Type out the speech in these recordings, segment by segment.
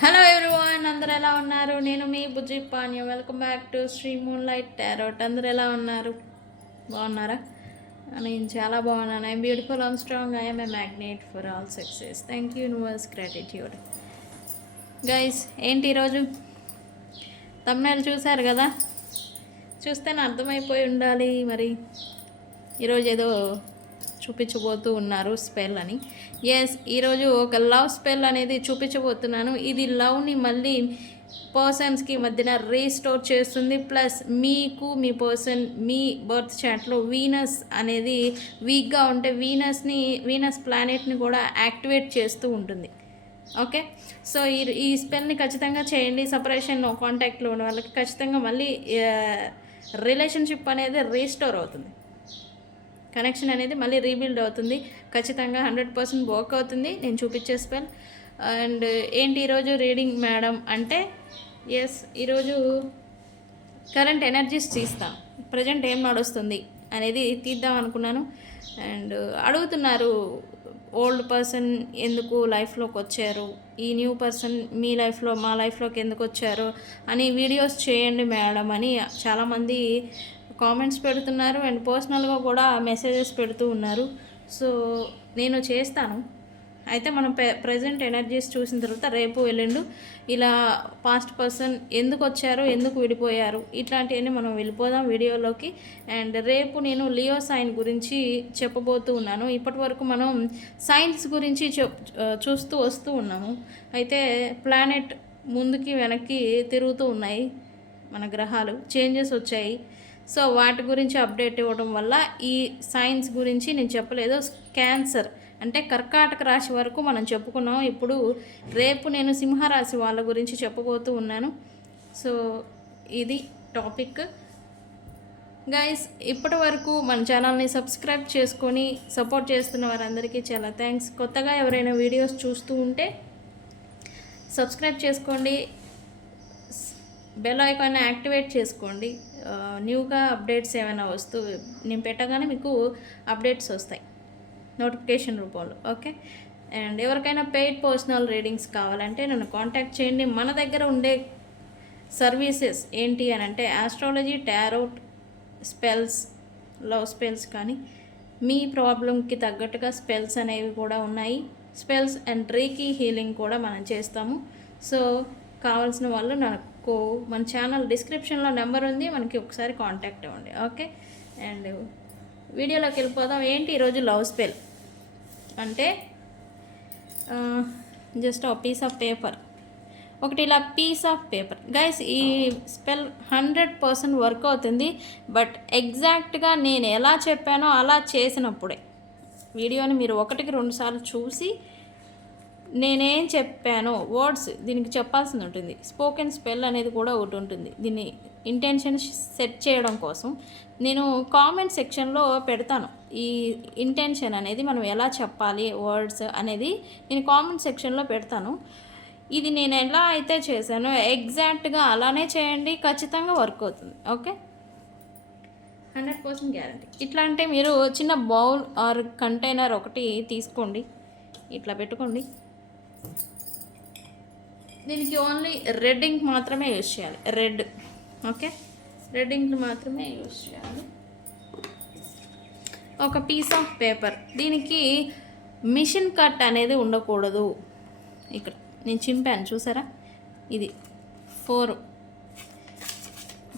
Hello everyone అందరు ఎలా ఉన్నారు? నేను మీ Bujji Panyam. Welcome back to Sri moonlight tarot అందరు ఎలా ఉన్నారు? బాగున్నారా? నేను చాలా బాగున్నాను. I'm beautiful and strong I'm a magnet for all success thank you universe gratitude guys ఏంటి ఈరోజు? తమ్నేలు చూశారు కదా? చూస్తేనే అర్థమైపోయి ఉండాలి మరి. ఈరోజు ఏదో చూపించబోతూ ఉన్నారు స్పెల్ అని. ఎస్ ఈరోజు ఒక లవ్ స్పెల్ అనేది చూపించబోతున్నాను. ఇది లవ్ని మళ్ళీ పర్సన్స్కి మధ్యన రీస్టోర్ చేస్తుంది. ప్లస్ మీకు మీ పర్సన్ మీ బర్త్ చాట్లో వీనస్ అనేది వీక్గా ఉంటే వీనస్ని వీనస్ ప్లానెట్ని కూడా యాక్టివేట్ చేస్తూ ఉంటుంది. ఓకే? సో ఈ ఈ స్పెల్ని ఖచ్చితంగా చేయండి. సపరేషన్ కాంటాక్ట్లో ఉన్న వాళ్ళకి ఖచ్చితంగా మళ్ళీ రిలేషన్షిప్ అనేది రీస్టోర్ అవుతుంది. కనెక్షన్ అనేది మళ్ళీ రీబిల్డ్ అవుతుంది. ఖచ్చితంగా హండ్రెడ్ పర్సెంట్ వర్క్ అవుతుంది. నేను చూపించే స్పెల్. అండ్ ఏంటి ఈరోజు రీడింగ్ మేడం అంటే ఎస్ ఈరోజు కరెంట్ ఎనర్జీస్ తీస్తాం. ప్రజెంట్ ఏం నడుస్తుంది అనేది తీద్దాం అనుకున్నాను. అండ్ అడుగుతున్నారు ఓల్డ్ పర్సన్ ఎందుకు లైఫ్లోకి వచ్చారు? ఈ న్యూ పర్సన్ మీ లైఫ్లో మా లైఫ్లోకి ఎందుకు వచ్చారు? అని వీడియోస్ చేయండి మేడం అని చాలామంది కామెంట్స్ పెడుతున్నారు అండ్ పర్సనల్గా కూడా మెసేజెస్ పెడుతూ ఉన్నారు. సో నేను చేస్తాను. అయితే మనం పె ప్రజెంట్ ఎనర్జీస్ చూసిన తర్వాత రేపు ఎల్లుండు ఇలా పాస్ట్ పర్సన్ ఎందుకు వచ్చారు ఎందుకు విడిపోయారు ఇట్లాంటివన్నీ మనం వెళ్ళిపోదాం వీడియోలోకి. అండ్ రేపు నేను లియో సైన్ గురించి చెప్పబోతూ ఉన్నాను. ఇప్పటి వరకు మనం సైన్స్ గురించి చెప్ చూస్తూ వస్తూ ఉన్నాము. అయితే ప్లానెట్ ముందుకి వెనక్కి తిరుగుతూ ఉన్నాయి మన గ్రహాలు. చేంజెస్ వచ్చాయి. సో వాటి గురించి అప్డేట్ ఇవ్వడం వల్ల ఈ సైన్స్ గురించి నేను చెప్పలేదు. క్యాన్సర్ అంటే కర్కాటక రాశి వరకు మనం చెప్పుకున్నాం. ఇప్పుడు రేపు నేను సింహరాశి వాళ్ళ గురించి చెప్పబోతూ ఉన్నాను. సో ఇది టాపిక్. గైస్ ఇప్పటి వరకు మన ఛానల్ని సబ్స్క్రైబ్ చేసుకొని సపోర్ట్ చేస్తున్న వారందరికీ చాలా థ్యాంక్స్ కొత్తగా ఎవరైనా వీడియోస్ చూస్తూ ఉంటే సబ్స్క్రైబ్ చేసుకోండి. బెల్ ఐకాన్ యాక్టివేట్ చేసుకోండి. న్యూగా అప్డేట్స్ ఏమైనా వస్తూ నేను పెట్టగానే మీకు అప్డేట్స్ వస్తాయి. నోటిఫికేషన్ రూపంలో ఓకే అండ్ ఎవరికైనా పెయిడ్ పర్సనల్ రీడింగ్స్ కావాలంటే నన్ను కాంటాక్ట్ చేయండి. మన దగ్గర ఉండే సర్వీసెస్ ఏంటి అని అంటే astrology tarot spells love spells కానీ మీ ప్రాబ్లంకి తగ్గట్టుగా స్పెల్స్ అనేవి కూడా ఉన్నాయి. స్పెల్స్ అండ్ రీకీ హీలింగ్ కూడా మనం చేస్తాము. సో కావాల్సిన వాళ్ళు నాకు మన ఛానల్ డిస్క్రిప్షన్లో నెంబర్ ఉంది మనకి ఒకసారి కాంటాక్ట్ అవ్వండి. ఓకే అండ్ వీడియోలోకి వెళ్ళిపోదాం. ఏంటి ఈరోజు లవ్ స్పెల్ అంటే జస్ట్ ఒక పీస్ ఆఫ్ పేపర్ ఒకటి ఇలా పీస్ ఆఫ్ పేపర్ గైస్ ఈ స్పెల్ హండ్రెడ్ పర్సెంట్ వర్క్ అవుతుంది బట్ ఎగ్జాక్ట్గా నేను ఎలా చెప్పానో అలా చేసినప్పుడే. వీడియోని మీరు ఒకటికి రెండుసార్లు చూసి నేనేం చెప్పానో వర్డ్స్ దీనికి చెప్పాల్సింది ఉంటుంది. స్పోకెన్ స్పెల్ అనేది కూడా ఒకటి ఉంటుంది. దీన్ని ఇంటెన్షన్ సెట్ చేయడం కోసం నేను కామెంట్ సెక్షన్లో పెడతాను. ఈ ఇంటెన్షన్ అనేది మనం ఎలా చెప్పాలి వర్డ్స్ అనేది నేను కామెంట్ సెక్షన్లో పెడతాను. ఇది నేను ఎలా అయితే చేశానో ఎగ్జాక్ట్గా అలానే చేయండి. ఖచ్చితంగా వర్క్ అవుతుంది. ఓకే? Hundred percent guarantee. ఇట్లా అంటే మీరు చిన్న బౌల్ ఆర్ కంటైనర్ ఒకటి తీసుకోండి. ఇట్లా పెట్టుకోండి. దీనికి ఓన్లీ రెడ్ ఇంక్ మాత్రమే యూజ్ చేయాలి. రెడ్. ఓకే? రెడ్ ఇంక్ మాత్రమే యూజ్ చేయాలి. ఒక పీస్ ఆఫ్ పేపర్ దీనికి మిషన్ కట్ అనేది ఉండకూడదు. ఇక్కడ నేను చింపాను చూసారా? ఇది ఫోర్.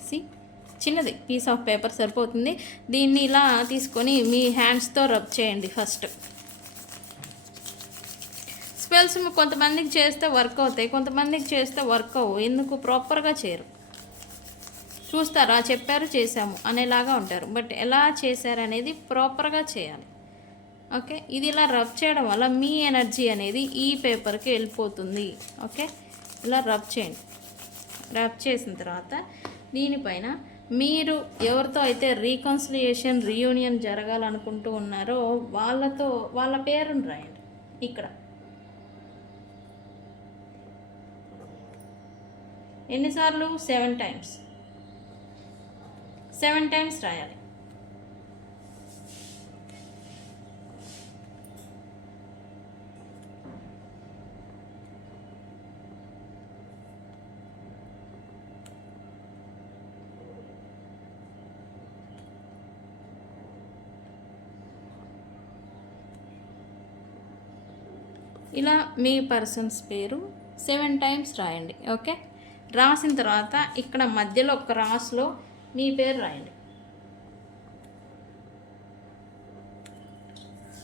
సి చిన్నది. పీస్ ఆఫ్ పేపర్ సరిపోతుంది. దీన్ని ఇలా తీసుకొని మీ హ్యాండ్స్తో రబ్ చేయండి ఫస్ట్ స్పెల్స్ కొంతమందికి చేస్తే వర్క్ అవుతాయి కొంతమందికి చేస్తే వర్క్ అవ్వు. ఎందుకు? ప్రాపర్గా చేయరు. చూస్తారా చెప్పారు చేశాము అనేలాగా ఉంటారు. బట్ ఎలా చేశారు అనేది ప్రాపర్గా చేయాలి. ఓకే ఇది ఇలా రబ్ చేయడం వల్ల మీ ఎనర్జీ అనేది ఈ పేపర్కి వెళ్ళిపోతుంది. ఓకే ఇలా రబ్ చేయండి. రబ్ చేసిన తర్వాత దీనిపైన మీరు ఎవరితో అయితే రీకన్సిలియేషన్ రీయూనియన్ జరగాలనుకుంటూ ఉన్నారో వాళ్ళతో వాళ్ళ పేరుని రాయండి. ఇక్కడ. ఎన్నిసార్లు? Seven times. సెవెన్ టైమ్స్ రాయాలి. ఇలా మీ పర్సన్స్ పేరు సెవెన్ టైమ్స్ రాయండి. ఓకే? రాసిన తర్వాత ఇక్కడ మధ్యలో ఒక రాసులో మీ పేరు రాయండి.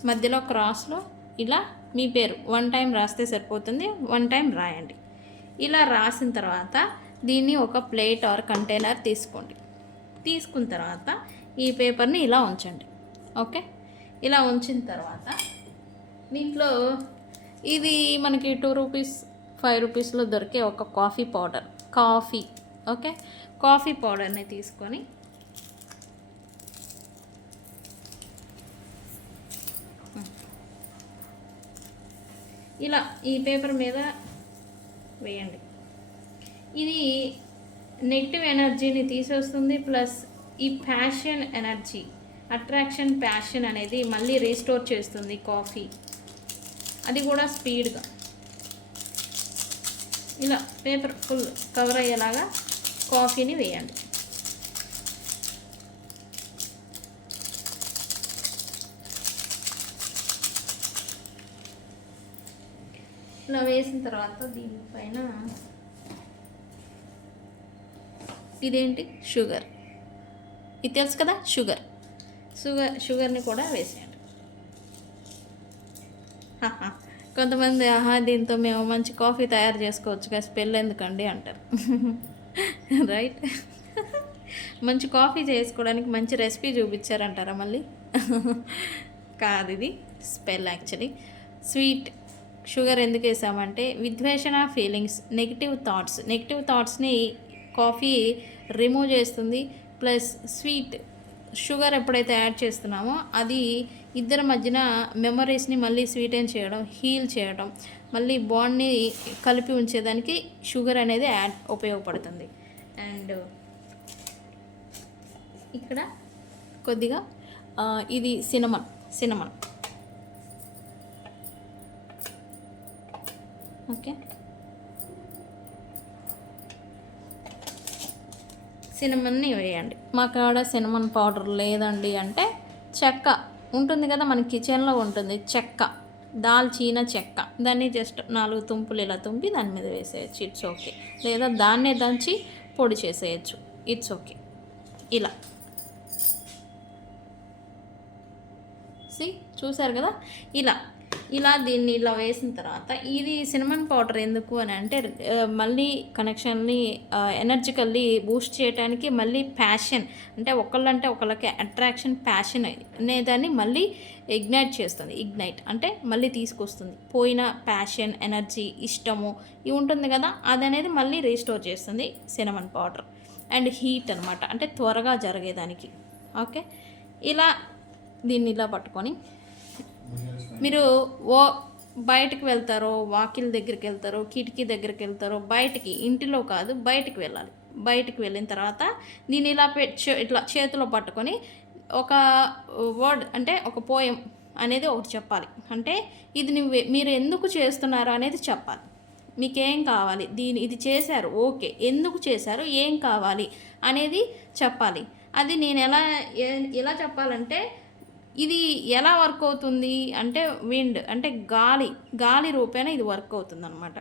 మధ్యలో ఒక రాసులో ఇలా మీ పేరు వన్ టైం రాస్తే సరిపోతుంది వన్ టైం రాయండి. ఇలా రాసిన తర్వాత దీన్ని ఒక ప్లేట్ ఆర్ కంటైనర్ తీసుకోండి. తీసుకున్న తర్వాత ఈ పేపర్ని ఇలా ఉంచండి. ఓకే? ఇలా ఉంచిన తర్వాత దీంట్లో ఇది మనకి టూ రూపీస్ ఫైవ్ రూపీస్లో దొరికే ఒక coffee powder. Coffee okay? Coffee పౌడర్ని తీసుకొని ఇలా ఈ పేపర్ మీద వేయండి. ఇది నెగిటివ్ ఎనర్జీని తీసేస్తుంది ప్లస్ ఈ ప్యాషన్ ఎనర్జీ అట్రాక్షన్ ప్యాషన్ అనేది మళ్ళీ రీస్టోర్ చేస్తుంది కాఫీ. అది కూడా స్పీడ్గా. ఇలా పేపర్ ఫుల్ కవర్ అయ్యేలాగా కాఫీని వేయండి. ఇలా వేసిన తర్వాత దీనిపైన ఇదేంటి? షుగర్. ఇది తెలుసు కదా? షుగర్. షుగర్ షుగర్ని కూడా వేసేయండి. కొంతమంది ఆహా దీంతో మేము మంచి కాఫీ తయారు చేసుకోవచ్చు కదా స్పెల్ ఎందుకండి? అంటారు. రైట్? మంచి కాఫీ చేసుకోవడానికి మంచి రెసిపీ చూపించారంటారా మళ్ళీ? కాదు ఇది స్పెల్ యాక్చువల్లీ. స్వీట్ షుగర్ ఎందుకు వేసామంటే విద్వేషణ ఫీలింగ్స్ నెగిటివ్ థాట్స్. నెగిటివ్ థాట్స్ని కాఫీ రిమూవ్ చేస్తుంది. ప్లస్ స్వీట్ షుగర్ ఎప్పుడైతే యాడ్ చేస్తున్నామో అది ఇద్దరి మధ్యన మెమరీస్ని మళ్ళీ స్వీటెన్ చేయడం హీల్ చేయడం మళ్ళీ బాండ్ని కలిపి ఉంచేదానికి షుగర్ అనేది యాడ్ ఉపయోగపడుతుంది. అండ్ ఇక్కడ కొద్దిగా ఇది సినమన్ సినమన్. ఓకే. సినమన్ని వేయండి. మా కాడ సినమన్ పౌడర్ లేదండి అంటే చెక్క ఉంటుంది కదా మన కిచెన్లో ఉంటుంది. చెక్క దాల్చిన చెక్క. దాన్ని జస్ట్ నాలుగు తుంపులు ఇలా తుంపి దాని మీద వేసేయచ్చు. ఇట్స్ ఓకే లేదా దాన్నే దంచి పొడి చేసేయచ్చు. ఇట్స్ ఓకే ఇలా. సి చూసారు కదా? ఇలా. ఇలా దీన్ని ఇలా వేసిన తర్వాత ఇది సినిమన్ పౌడర్ ఎందుకు అని అంటే మళ్ళీ కనెక్షన్ని ఎనర్జికల్లీ బూస్ట్ చేయడానికి మళ్ళీ ప్యాషన్ అంటే ఒకళ్ళంటే ఒకళ్ళకి అట్రాక్షన్ ప్యాషన్ అనేదాన్ని మళ్ళీ ఇగ్నైట్ చేస్తుంది. ఇగ్నైట్ అంటే మళ్ళీ తీసుకొస్తుంది. పోయిన ప్యాషన్ ఎనర్జీ ఇష్టము ఇవి ఉంటుంది కదా అది అనేది మళ్ళీ రీస్టోర్ చేస్తుంది సినమన్ పౌడర్ అండ్ హీట్ అనమాట అంటే త్వరగా జరిగేదానికి. ఓకే ఇలా దీన్ని ఇలా పట్టుకొని మీరు ఓ బయటకు వెళ్తారో వాకిల్ దగ్గరికి వెళ్తారో కిటికీ దగ్గరికి వెళ్తారో బయటికి ఇంటిలో కాదు బయటికి వెళ్ళాలి. బయటికి వెళ్ళిన తర్వాత దీన్ని ఇలా పె- ఇట్లా చేతిలో పట్టుకొని ఒక వర్డ్ అంటే ఒక పోయం అనేది ఒకటి చెప్పాలి. అంటే ఇది నువ్వు మీరు ఎందుకు చేస్తున్నారు అనేది చెప్పాలి. మీకేం కావాలి? దీని ఇది చేశారు ఓకే. ఎందుకు చేశారు? ఏం కావాలి? అనేది చెప్పాలి. అది నేను ఎలా ఎలా చెప్పాలంటే ఇది ఎలా వర్క్ అవుతుంది? అంటే విండ్ అంటే గాలి గాలి రూపేణ ఇది వర్క్ అవుతుంది అనమాట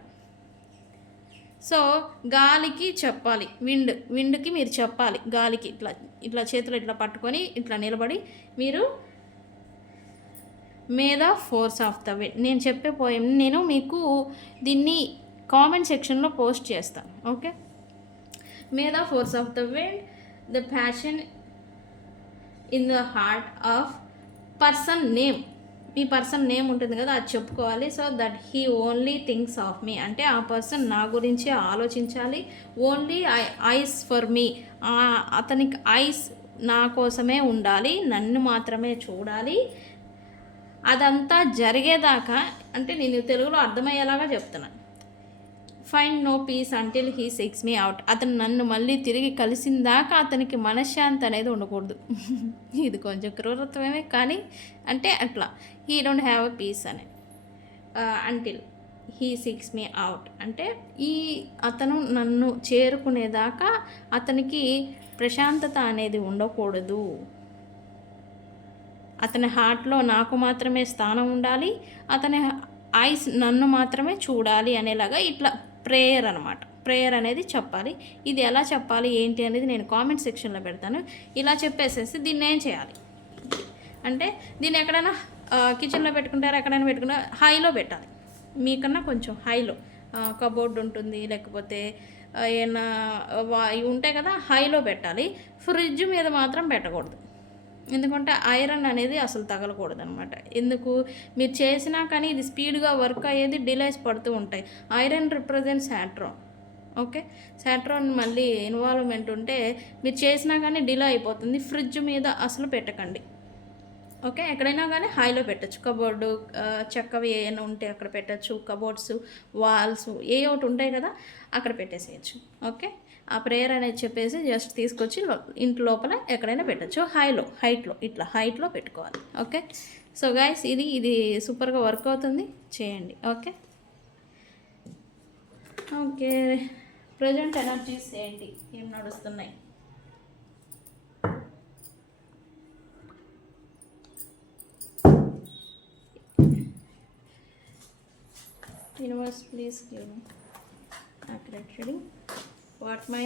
సో గాలికి చెప్పాలి విండ్ విండ్కి మీరు చెప్పాలి గాలికి ఇట్లా ఇట్లా చేతులు ఇట్లా పట్టుకొని ఇట్లా నిలబడి మీరు may force of the wind నేను చెప్పే పోయం నేను మీకు దీన్ని కామెంట్ సెక్షన్లో పోస్ట్ చేస్తాను okay may force of the wind the passion in the heart of person name me person name ఉంటుంది కదా అది చెప్పుకోవాలి. So that he only things of me. అంటే ఆ పర్సన్ నా గురించి ఆలోచించాలి. Only I eyes for me. అతనికి ఐస్ నా కోసమే ఉండాలి. నన్ను మాత్రమే చూడాలి. అదంతా జరిగేదాకా అంటే నేను తెలుగులో అర్థమయ్యేలాగా చెప్తున్నాను. Fine no peace until he seeks me out అతను నన్ను మళ్ళీ తిరిగి కలిసిన దాకా అతనికి మనశ్శాంతి అనేది ఉండకూడదు. ఇది కొంచెం క్రూరత్వమే కానీ అంటే అట్లా. He don't have a peace అని. Until he seeks me out అంటే ఈ అతను నన్ను చేరుకునేదాకా అతనికి ప్రశాంతత అనేది ఉండకూడదు. అతని హార్ట్లో నాకు మాత్రమే స్థానం ఉండాలి. అతని ఐస్ నన్ను మాత్రమే చూడాలి అనేలాగా ఇట్లా ప్రేయర్ అనమాట ప్రేయర్ అనేది చెప్పాలి. ఇది ఎలా చెప్పాలి ఏంటి అనేది నేను కామెంట్ సెక్షన్లో పెడతాను. ఇలా చెప్పేసేసి దీన్ని ఏం చేయాలి? అంటే దీన్ని ఎక్కడైనా కిచెన్లో పెట్టుకుంటారా ఎక్కడైనా పెట్టుకున్నా హైలో పెట్టాలి. మీకన్నా కొంచెం హైలో కబోర్డ్ ఉంటుంది లేకపోతే ఏమైనా ఇవి ఉంటాయి కదా హైలో పెట్టాలి. ఫ్రిడ్జ్ మీద మాత్రం పెట్టకూడదు. ఎందుకంటే ఐరన్ అనేది అసలు తగలకూడదు అనమాట ఎందుకు? మీరు చేసినా కానీ ఇది స్పీడ్గా వర్క్ అయ్యేది డిలేస్ పడుతూ ఉంటాయి. Iron represent Saturn okay? Saturn మళ్ళీ ఇన్వాల్వ్మెంట్ ఉంటే మీరు చేసినా కానీ డిలే అయిపోతుంది. ఫ్రిడ్జ్ మీద అసలు పెట్టకండి. ఓకే? ఎక్కడైనా కానీ హైలో పెట్టచ్చు. కబోర్డు చెక్కవి ఏమైనా ఉంటే అక్కడ పెట్టచ్చు. కబోర్డ్స్ వాల్స్ ఏ ఒకటి ఉంటాయి కదా అక్కడ పెట్టేసేయచ్చు. ఓకే? ఆ ప్రేయర్ అనేది చెప్పేసి జస్ట్ తీసుకొచ్చి ఇంటి లోపల ఎక్కడైనా పెట్టచ్చు. హైలో హైట్లో ఇట్లా హైట్లో పెట్టుకోవాలి. ఓకే సో గాయస్ ఇది ఇది సూపర్గా వర్క్ అవుతుంది. చేయండి. ఓకే ఓకే ప్రజెంట్ ఎనర్జీస్ ఏంటి? ఏం నడుస్తున్నాయి? Universe please give me accurate reading. What my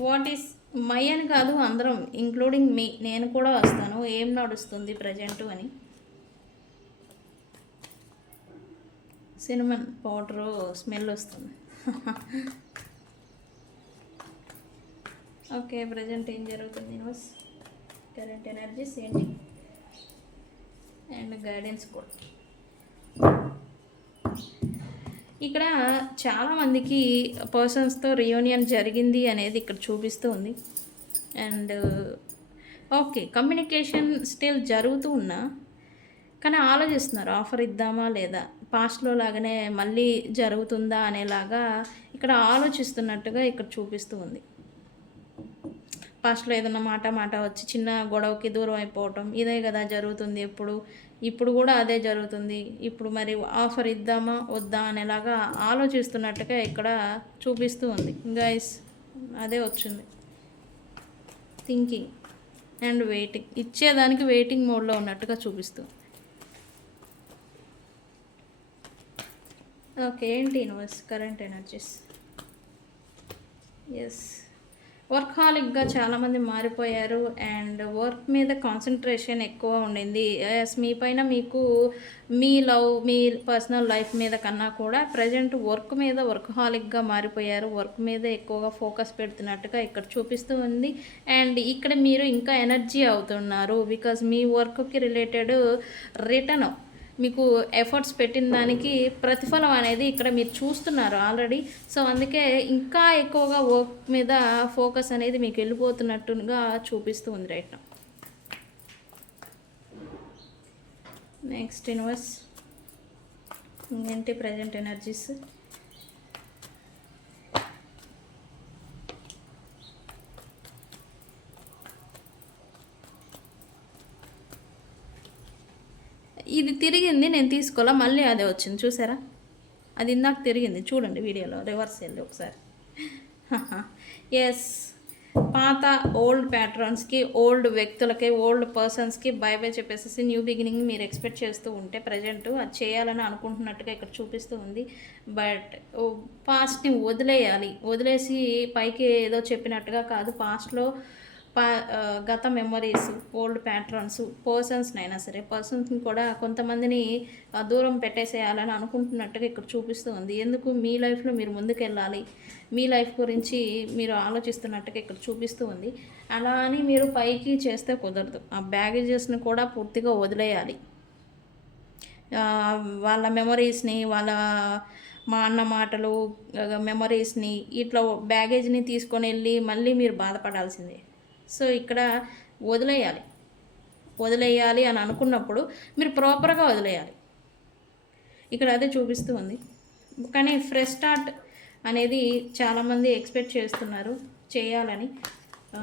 what is my అని కాదు అందరం ఇంక్లూడింగ్ మీ. నేను కూడా వస్తాను. ఏం నడుస్తుంది ప్రజెంటు అని. సినిమన్ పౌడరు స్మెల్ వస్తుంది. ఓకే ప్రజెంట్ ఏం జరుగుతుంది యూనివర్స్ కరెంట్ ఎనర్జీస్ ఏంటి అండ్ గైడెన్స్ కూడా. ఇక్కడ చాలామందికి పర్సన్స్తో రియూనియన్ జరిగింది అనేది ఇక్కడ చూపిస్తూ ఉంది అండ్ ఓకే కమ్యూనికేషన్ స్టిల్ జరుగుతూ ఉన్నా కానీ ఆలోచిస్తున్నారు ఆఫర్ ఇద్దామా లేదా? పాస్ట్లో లాగానే మళ్ళీ జరుగుతుందా అనేలాగా ఇక్కడ ఆలోచిస్తున్నట్టుగా ఇక్కడ చూపిస్తూ ఉంది. పాస్ట్లో ఏదన్నా మాట మాట వచ్చి చిన్న గొడవకి దూరం అయిపోవటం ఇదే కదా జరుగుతుంది ఎప్పుడు? ఇప్పుడు కూడా అదే జరుగుతుంది. ఇప్పుడు మరి ఆఫర్ ఇద్దామా వద్దా అనేలాగా ఆలోచిస్తున్నట్టుగా ఇక్కడ చూపిస్తూ ఉంది. గైస్ అదే వచ్చింది. థింకింగ్ అండ్ వెయిటింగ్ ఇచ్చేదానికి వెయిటింగ్ మోడ్లో ఉన్నట్టుగా చూపిస్తుంది ఓకే ఏంటి యూనివర్స్ కరెంట్ ఎనర్జీస్. ఎస్ వర్క్ హాలిక్గా చాలామంది మారిపోయారు అండ్ వర్క్ మీద కాన్సన్ట్రేషన్ ఎక్కువ ఉండింది. ఎస్ మీ పైన మీకు మీ లవ్ మీ పర్సనల్ లైఫ్ మీద కన్నా కూడా ప్రజెంట్ వర్క్ మీద వర్క్ హాలిక్గా మారిపోయారు. వర్క్ మీద ఎక్కువగా ఫోకస్ పెడుతున్నట్టుగా ఇక్కడ చూపిస్తూ ఉంది. అండ్ ఇక్కడ మీరు ఇంకా ఎనర్జీ అవుతున్నారు. బికాజ్ మీ వర్క్కి రిలేటెడ్ రిటర్న్ మీకు ఎఫర్ట్స్ పెట్టిన దానికి ప్రతిఫలం అనేది ఇక్కడ మీరు చూస్తున్నారు ఆల్రెడీ సో అందుకే ఇంకా ఎక్కువగా వర్క్ మీద ఫోకస్ అనేది మీకు వెళ్ళిపోతున్నట్టుగా చూపిస్తూ ఉంది రైట్ నెక్స్ట్ యూనివర్స్ ఏంటి ప్రజెంట్ ఎనర్జీస్ ఇది తిరిగింది నేను తీసుకోవాలా? మళ్ళీ అదే వచ్చింది. చూసారా? అది ఇందాక తిరిగింది. చూడండి వీడియోలో రివర్స్ వెళ్ళి ఒకసారి. ఎస్ పాత ఓల్డ్ ప్యాటర్న్స్కి ఓల్డ్ వ్యక్తులకి ఓల్డ్ పర్సన్స్కి బై బై చెప్పేసి న్యూ బిగినింగ్ మీరు ఎక్స్పెక్ట్ చేస్తూ ఉంటే ప్రజెంట్ అది చేయాలని అనుకుంటున్నట్టుగా ఇక్కడ చూపిస్తూ ఉంది. బట్ పాస్ట్ని వదిలేయాలి. వదిలేసి పైకి ఏదో చెప్పినట్టుగా కాదు. పాస్ట్లో పా గత మెమరీస్ ఓల్డ్ ప్యాటర్న్స్ అయినా సరే పర్సన్స్ని కూడా కొంతమందిని దూరం పెట్టేసేయాలని అనుకుంటున్నట్టుగా ఇక్కడ చూపిస్తూ ఉంది. ఎందుకు? మీ లైఫ్లో మీరు ముందుకెళ్ళాలి. మీ లైఫ్ గురించి మీరు ఆలోచిస్తున్నట్టుగా ఇక్కడ చూపిస్తూ ఉంది. అలా అని మీరు పైకి చేస్తే కుదరదు. ఆ బ్యాగేజెస్ని కూడా పూర్తిగా వదిలేయాలి. వాళ్ళ మెమరీస్ని వాళ్ళ మా అన్న మాటలు మెమరీస్ని ఇట్లా బ్యాగేజ్ని తీసుకొని వెళ్ళి మళ్ళీ మీరు బాధపడాల్సిందే. సో ఇక్కడ వదిలేయాలి. వదిలేయాలి అని అనుకున్నప్పుడు మీరు ప్రాపర్గా వదిలేయాలి. ఇక్కడ అదే చూపిస్తూ ఉంది. కానీ ఫ్రెష్ స్టార్ట్ అనేది చాలామంది ఎక్స్పెక్ట్ చేస్తున్నారు చేయాలని.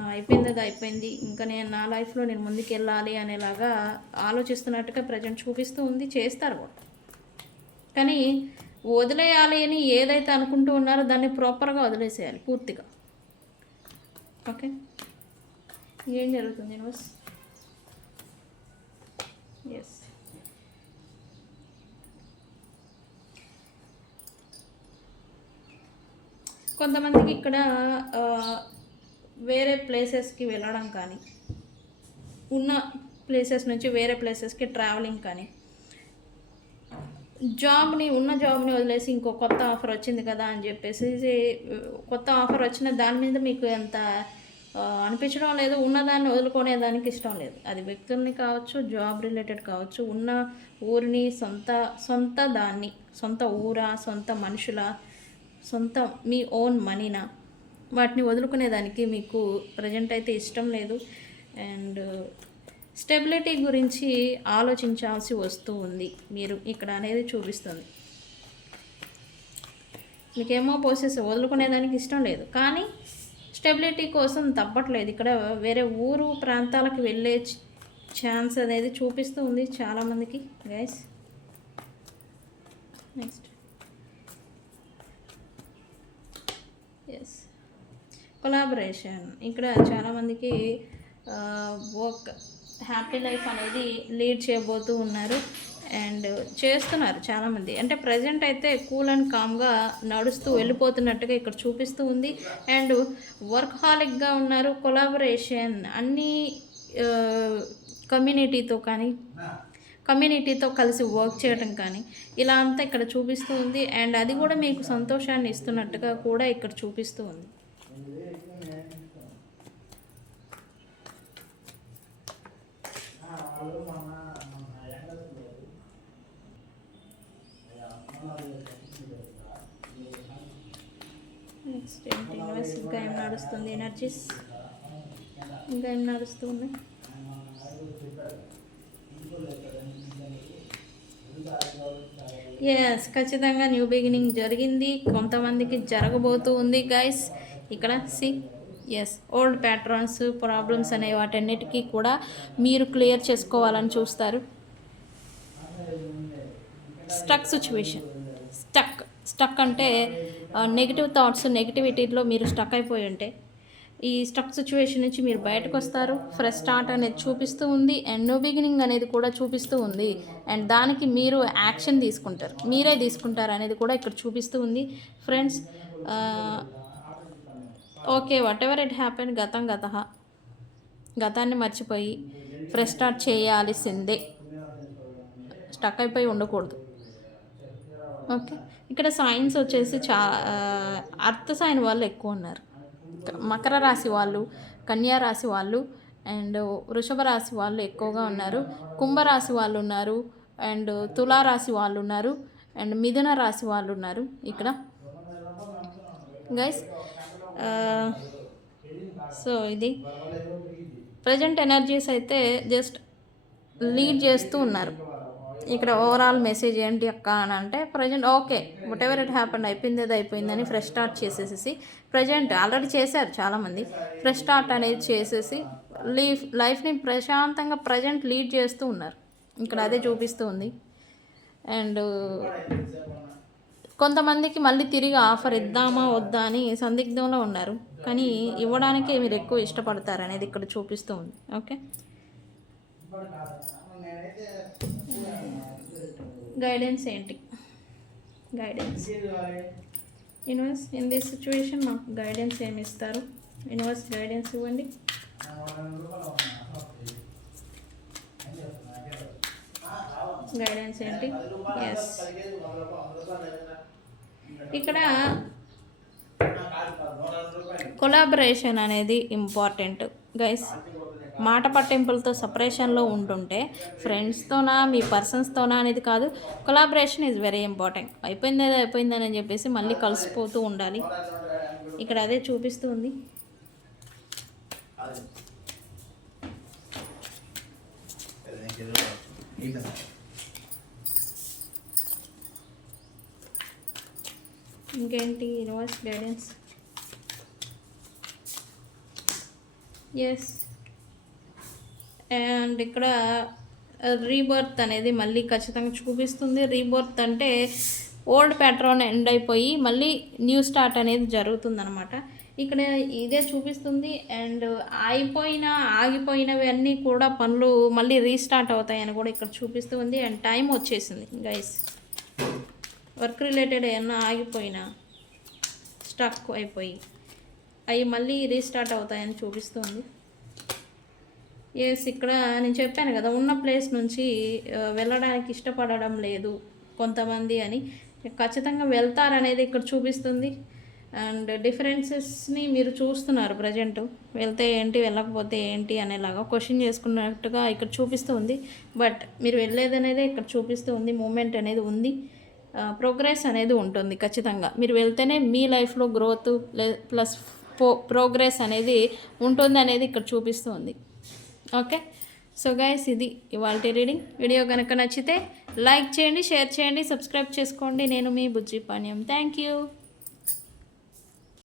అయిపోయింది అది అయిపోయింది. ఇంకా నేను నా లైఫ్లో నేను ముందుకు వెళ్ళాలి అనేలాగా ఆలోచిస్తున్నట్టుగా ప్రజెంట్ చూపిస్తూ ఉంది. చేస్తారు కూడా. కానీ వదిలేయాలి అని ఏదైతే అనుకుంటూ ఉన్నారో దాన్ని ప్రాపర్గా వదిలేసేయాలి పూర్తిగా. ఓకే? ఏం జరుగుతుంది న్యూస్? ఎస్ కొంతమందికి ఇక్కడ వేరే ప్లేసెస్కి వెళ్ళడం కానీ ఉన్న ప్లేసెస్ నుంచి వేరే ప్లేసెస్కి ట్రావెలింగ్ కానీ జాబ్ని ఉన్న జాబ్ని వదిలేసి ఇంకో కొత్త ఆఫర్ వచ్చింది కదా అని చెప్పేసి కొత్త ఆఫర్ వచ్చిన దాని మీద మీకు ఎంత అనిపించడం లేదు ఉన్నదాన్ని వదులుకునే దానికి ఇష్టం లేదు. అది వ్యక్తుల్ని కావచ్చు జాబ్ రిలేటెడ్ కావచ్చు ఉన్న ఊరిని సొంత సొంత దాన్ని సొంత ఊరా సొంత మనుషుల సొంత మీ ఓన్ మనీనా వాటిని వదులుకునేదానికి మీకు ప్రజెంట్ అయితే ఇష్టం లేదు. అండ్ స్టెబిలిటీ గురించి ఆలోచించాల్సి వస్తూ ఉంది. మీరు ఇక్కడ అనేది చూపిస్తుంది. మీకేమో పోసెస్ వదులుకునేదానికి ఇష్టం లేదు. కానీ స్టెబిలిటీ కోసం తప్పట్లేదు. ఇక్కడ వేరే ఊరు ప్రాంతాలకు వెళ్ళే ఛాన్స్ అనేది చూపిస్తూ ఉంది చాలామందికి గైస్ నెక్స్ట్ ఎస్ కొలాబరేషన్ ఇక్కడ చాలామందికి వర్క్ హ్యాపీ లైఫ్ అనేది లీడ్ చేయబోతూ ఉన్నారు. అండ్ చేస్తున్నారు చాలామంది. అంటే ప్రజెంట్ అయితే కూల్ అండ్ కామ్గా నడుస్తూ వెళ్ళిపోతున్నట్టుగా ఇక్కడ చూపిస్తూ ఉంది. అండ్ వర్క్ హాలిక్గా ఉన్నారు కొలాబరేషన్ అన్ని కమ్యూనిటీతో కానీ కమ్యూనిటీతో కలిసి వర్క్ చేయడం కానీ ఇలా అంతా ఇక్కడ చూపిస్తూ ఉంది. అండ్ అది కూడా మీకు సంతోషాన్ని ఇస్తున్నట్టుగా కూడా ఇక్కడ చూపిస్తూ ఉంది. పెయింటింగ్ వేసి ఇంకా ఏం నడుస్తుంది? ఎనర్జీస్ ఇంకా ఏం నడుస్తుంది? ఎస్ ఖచ్చితంగా న్యూ బిగినింగ్ జరిగింది. కొంతమందికి జరగబోతూ ఉంది గైస్ ఇక్కడ సి ఎస్ ఓల్డ్ ప్యాట్రన్స్ ప్రాబ్లమ్స్ అనే వాటన్నిటికీ కూడా మీరు క్లియర్ చేసుకోవాలని చూస్తారు. స్టక్ సిచ్యువేషన్ స్టక్ అంటే నెగిటివ్ థాట్స్ నెగిటివిటీలో మీరు స్టక్ అయిపోయి ఉంటే ఈ స్టక్ సిచ్యువేషన్ నుంచి మీరు బయటకు వస్తారు. ఫ్రెష్ స్టార్ట్ అనేది చూపిస్తూ ఉంది. అండ్ న్యూ బిగినింగ్ అనేది కూడా చూపిస్తూ ఉంది. అండ్ దానికి మీరు యాక్షన్ తీసుకుంటారు. మీరే తీసుకుంటారు అనేది కూడా ఇక్కడ చూపిస్తూ ఉంది. Friends okay whatever it happen గతం గత. గతాన్ని మర్చిపోయి ఫ్రెష్ స్టార్ట్ చేయాల్సిందే. స్టక్ అయిపోయి ఉండకూడదు. ఓకే? ఇక్కడ సైన్స్ వచ్చేసి చా అర్థ సైన్ వాళ్ళు ఎక్కువ ఉన్నారు. మకర రాశి వాళ్ళు కన్యా రాశి వాళ్ళు అండ్ వృషభ రాశి వాళ్ళు ఎక్కువగా ఉన్నారు. కుంభరాశి వాళ్ళు ఉన్నారు అండ్ తులారాశి వాళ్ళు ఉన్నారు అండ్ మిథున రాశి వాళ్ళు ఉన్నారు ఇక్కడ. గైస్ సో ఇది. ప్రజెంట్ ఎనర్జీస్ అయితే జస్ట్ లీడ్ చేస్తూ ఉన్నారు. ఇక్కడ ఓవరాల్ మెసేజ్ ఏంటి అక్క అని అంటే present okay whatever it happened అయిపోయింది అది అయిపోయిందని ఫ్రెష్ స్టార్ట్ చేసేసి ప్రజెంట్ ఆల్రెడీ చేశారు చాలామంది. ఫ్రెష్ స్టార్ట్ అనేది చేసేసి లీఫ్ లైఫ్ని ప్రశాంతంగా ప్రజెంట్ లీడ్ చేస్తూ ఉన్నారు. ఇక్కడ అదే చూపిస్తూ ఉంది. అండ్ కొంతమందికి మళ్ళీ తిరిగి ఆఫర్ ఇద్దామా వద్దా అని సందిగ్ధంలో ఉన్నారు. కానీ ఇవ్వడానికి మీరు ఎక్కువ ఇష్టపడతారు అనేది ఇక్కడ చూపిస్తూ ఉంది. ఓకే గైడెన్స్ ఏంటి? Guidance universe in this situation మాకు గైడెన్స్ ఏమి ఇస్తారు? యూనివర్స్ గైడెన్స్ ఇవ్వండి. గైడెన్స్ ఏంటి? ఎస్ ఇక్కడ కొలాబరేషన్ అనేది ఇంపార్టెంట్ గైస్ మాట పట్టింపులతో సపరేషన్లో ఉంటుంటే ఫ్రెండ్స్తోనా మీ పర్సన్స్తోనా అనేది కాదు. కొలాబరేషన్ ఈజ్ వెరీ ఇంపార్టెంట్ అయిపోయింది ఏదో అయిపోయిందని అని చెప్పేసి మళ్ళీ కలిసిపోతూ ఉండాలి. ఇక్కడ అదే చూపిస్తుంది. ఇంకేంటి? యూనివర్స్ గైడెన్స్ ఎస్ అండ్ ఇక్కడ రీబర్త్ అనేది మళ్ళీ ఖచ్చితంగా చూపిస్తుంది. రీబర్త్ అంటే ఓల్డ్ ప్యాట్రన్ ఎండ్ అయిపోయి మళ్ళీ న్యూ స్టార్ట్ అనేది జరుగుతుందనమాట ఇక్కడ ఇదే చూపిస్తుంది. అండ్ అయిపోయిన ఆగిపోయినవి అన్నీ కూడా పనులు మళ్ళీ రీస్టార్ట్ అవుతాయని కూడా ఇక్కడ చూపిస్తూ ఉంది అండ్ టైం వచ్చేసింది గైస్ వర్క్ రిలేటెడ్ ఏమన్నా ఆగిపోయినా స్టక్ అయిపోయి అవి మళ్ళీ రీస్టార్ట్ అవుతాయని చూపిస్తుంది. ఎస్ ఇక్కడ నేను చెప్పాను కదా ఉన్న ప్లేస్ నుంచి వెళ్ళడానికి ఇష్టపడడం లేదు కొంతమంది అని. ఖచ్చితంగా వెళ్తారనేది ఇక్కడ చూపిస్తుంది. అండ్ డిఫరెన్సెస్ని మీరు చూస్తున్నారు ప్రజెంట్ వెళ్తే ఏంటి వెళ్ళకపోతే ఏంటి అనేలాగా క్వశ్చన్ చేసుకున్నట్టుగా ఇక్కడ చూపిస్తుంది. బట్ మీరు వెళ్ళేది అనేది ఇక్కడ చూపిస్తూ ఉంది మూమెంట్ అనేది ఉంది. ప్రోగ్రెస్ అనేది ఉంటుంది ఖచ్చితంగా. మీరు వెళ్తేనే మీ లైఫ్లో గ్రోత్ ప్లస్ ప్రోగ్రెస్ అనేది ఉంటుంది అనేది ఇక్కడ చూపిస్తుంది ఓకే? సో గైస్ ఇది ఇవాళ రీడింగ్ వీడియో కనుక నచ్చితే లైక్ చేయండి షేర్ చేయండి సబ్స్క్రైబ్ చేసుకోండి. నేను మీ బుజ్జి పాణ్యం. Thank you